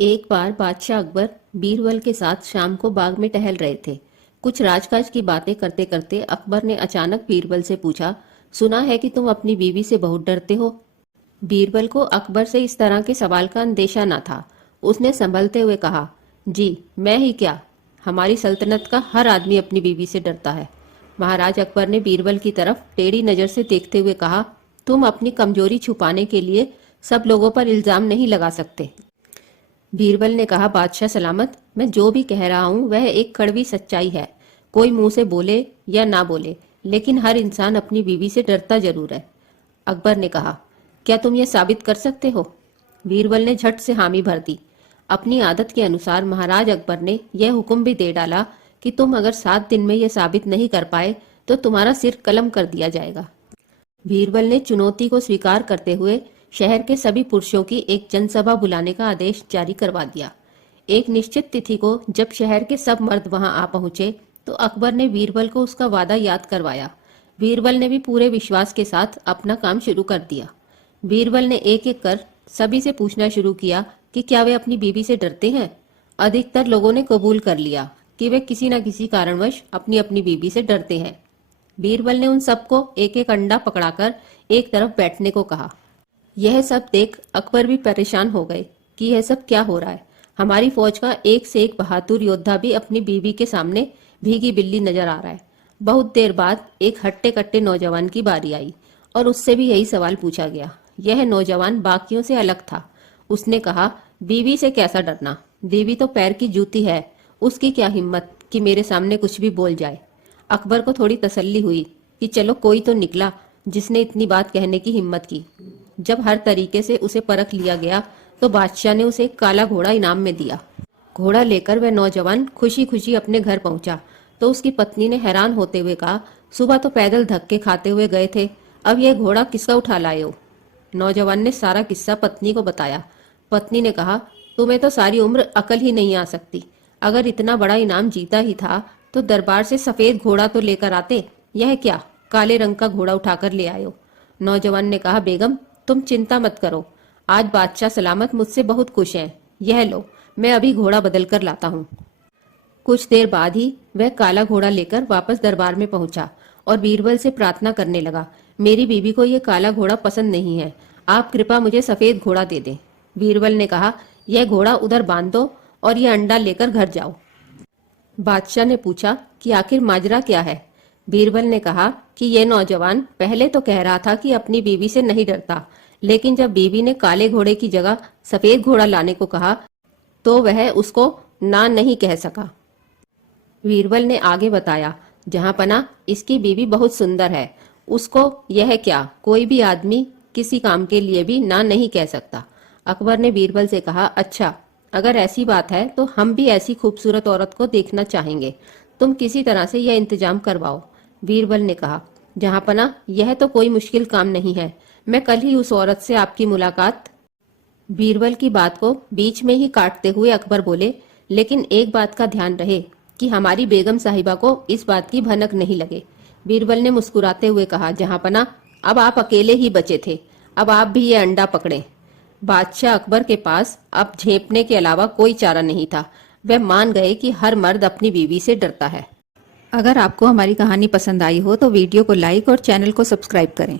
एक बार बादशाह अकबर बीरबल के साथ शाम को बाग में टहल रहे थे। कुछ राजकाज की बातें करते करते अकबर ने अचानक बीरबल से पूछा, सुना है कि तुम अपनी बीवी से बहुत डरते हो। बीरबल को अकबर से इस तरह के सवाल का अंदेशा न था। उसने संभलते हुए कहा, जी मैं ही क्या, हमारी सल्तनत का हर आदमी अपनी बीवी से डरता है। महाराज अकबर ने बीरबल की तरफ टेढ़ी नजर से देखते हुए कहा, तुम अपनी कमजोरी छुपाने के लिए सब लोगों पर इल्जाम नहीं लगा सकते। बीरबल ने कहा, बादशाह सलामत, मैं जो भी कह रहा हूँ वह एक कड़वी सच्चाई है। कोई मुंह से बोले या ना बोले, लेकिन हर इंसान अपनी बीवी से डरता जरूर है। अकबर ने कहा, क्या तुम ये साबित कर सकते हो? बीरबल ने झट से हामी भर दी। अपनी आदत के अनुसार महाराज अकबर ने यह हुक्म भी दे डाला कि तुम अगर 7 दिन में यह साबित नहीं कर पाए तो तुम्हारा सिर कलम कर दिया जाएगा। बीरबल ने चुनौती को स्वीकार करते हुए शहर के सभी पुरुषों की एक जनसभा बुलाने का आदेश जारी करवा दिया। एक निश्चित तिथि को जब शहर के सब मर्द वहां आ पहुंचे तो अकबर ने बीरबल को उसका वादा याद करवाया। बीरबल ने भी पूरे विश्वास के साथ अपना काम शुरू कर दिया। बीरबल ने एक एक कर सभी से पूछना शुरू किया कि क्या वे अपनी बीवी से डरते हैं। अधिकतर लोगों ने कबूल कर लिया कि वे किसी न किसी कारणवश अपनी अपनी बीवी से डरते हैं। बीरबल ने उन सबको एक एक अंडा पकड़ाकर एक तरफ बैठने को कहा। यह सब देख अकबर भी परेशान हो गए कि यह सब क्या हो रहा है। हमारी फौज का एक से एक बहादुर योद्धा भी अपनी बीवी के सामने भीगी बिल्ली नजर आ रहा है। बहुत देर बाद एक हट्टे कट्टे नौजवान की बारी आई और उससे भी यही सवाल पूछा गया। यह नौजवान बाकियों से अलग था। उसने कहा, बीवी से कैसा डरना, बीवी तो पैर की जूती है, उसकी क्या हिम्मत कि मेरे सामने कुछ भी बोल जाए। अकबर को थोड़ी तसल्ली हुई कि चलो कोई तो निकला जिसने इतनी बात कहने की हिम्मत की। जब हर तरीके से उसे परख लिया गया तो बादशाह ने उसे एक काला घोड़ा इनाम में दिया। घोड़ा लेकर वह नौजवान खुशी खुशी अपने घर पहुंचा तो उसकी पत्नी ने हैरान होते हुए कहा, सुबह तो पैदल धक्के खाते हुए गए थे, अब यह घोड़ा किसका उठा लाए हो? नौजवान ने सारा किस्सा पत्नी को बताया। पत्नी ने कहा, तुम्हें तो सारी उम्र अकल ही नहीं आ सकती। अगर इतना बड़ा इनाम जीता ही था तो दरबार से सफेद घोड़ा तो लेकर आते, यह क्या काले रंग का घोड़ा उठाकर ले आए हो? नौजवान ने कहा, बेगम तुम चिंता मत करो, आज बादशाह सलामत मुझसे बहुत खुश हैं। यह लो, मैं अभी घोड़ा बदल कर लाता हूँ। कुछ देर बाद ही वह काला घोड़ा लेकर वापस दरबार में पहुंचा और बीरबल से प्रार्थना करने लगा, मेरी बीबी को यह काला घोड़ा पसंद नहीं है, आप कृपा मुझे सफेद घोड़ा दे दें। बीरबल ने कहा, यह घोड़ा उधर बांध दो और यह अंडा लेकर घर जाओ। बादशाह ने पूछा कि आखिर माजरा क्या है? बीरबल ने कहा कि यह नौजवान पहले तो कह रहा था कि अपनी बीवी से नहीं डरता, लेकिन जब बीवी ने काले घोड़े की जगह सफेद घोड़ा लाने को कहा तो वह उसको ना नहीं कह सका। बीरबल ने आगे बताया, जहां पना इसकी बीवी बहुत सुंदर है, उसको यह क्या कोई भी आदमी किसी काम के लिए भी ना नहीं कह सकता। अकबर ने बीरबल से कहा, अच्छा अगर ऐसी बात है तो हम भी ऐसी खूबसूरत औरत को देखना चाहेंगे, तुम किसी तरह से यह इंतजाम करवाओ। बीरबल ने कहा, जहां पना यह तो कोई मुश्किल काम नहीं है, मैं कल ही उस औरत से आपकी मुलाकात। बीरबल की बात को बीच में ही काटते हुए अकबर बोले, लेकिन एक बात का ध्यान रहे कि हमारी बेगम साहिबा को इस बात की भनक नहीं लगे। बीरबल ने मुस्कुराते हुए कहा, जहां पना अब आप अकेले ही बचे थे, अब आप भी ये अंडा पकड़े। बादशाह अकबर के पास अब झेपने के अलावा कोई चारा नहीं था। वह मान गए कि हर मर्द अपनी बीवी से डरता है। अगर आपको हमारी कहानी पसंद आई हो तो वीडियो को लाइक और चैनल को सब्सक्राइब करें।